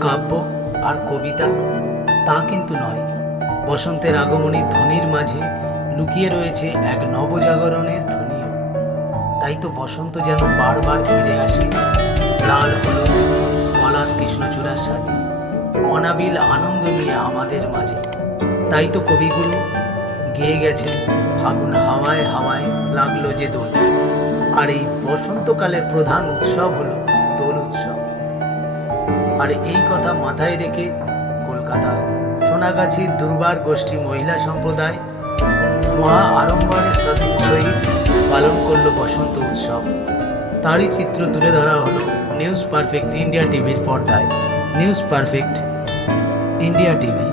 কাব্য আর কবিতা, তা কিন্তু নয়। বসন্তের আগমনী ধ্বনির মাঝে লুকিয়ে রয়েছে এক নবজাগরণের ধ্বনিও। তাই তো বসন্ত যেন বারবার ফিরে আসে। লাল হলুদ, পলাশ কৃষ্ণচূড়ার সাজে, অনাবিল আনন্দ নিয়ে আমাদের মাঝে। তাই তো কবিগুরু গেয়ে গেছে ফাগুন হাওয়ায় হাওয়ায় লাগল যে দোল। আর এই বসন্তকালের প্রধান উৎসব হলো দোল উৎসব। আর এই কথা মাথায় রেখে কলকাতার সোনাগাছির দুর্বার গোষ্ঠী মহিলা সম্প্রদায় মহা আড়ম্বরের সহিত পালন করল বসন্ত উৎসব। তারই চিত্র তুলে ধরা হলো নিউজ পারফেক্ট ইন্ডিয়া টিভির পর্দায়। News perfect India TV.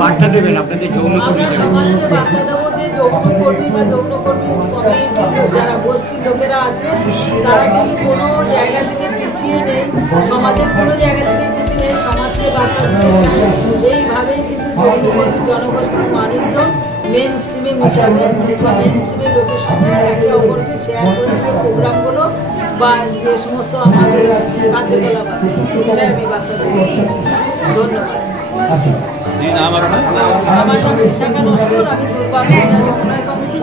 বার্তা দেবেন আপনাদের যৌনকর্মী আমরা সমাজকে বার্তা দেবো যে যৌনকর্মী বা যৌনকর্মী কমিউনিটি যারা গোষ্ঠীর লোকেরা আছে তারা কিন্তু কোনো সমাজের কোনো জায়গা থেকে পিছিয়ে নেই সমাজকে চায় এইভাবেই কিন্তু জনগোষ্ঠীর মানুষজন মেন স্ট্রিমে মিশাবে বা মেন স্ট্রিমের লোকের সঙ্গে একে অপরকে শেয়ার করে যে প্রোগ্রামগুলো বা যে সমস্ত আমাদের কার্যকলাপ আছে এটাই আমি বার্তা দেবো ধন্যবাদ। আমার নাম বিশাখা নস্কর আমি সমন্বয় কমিটির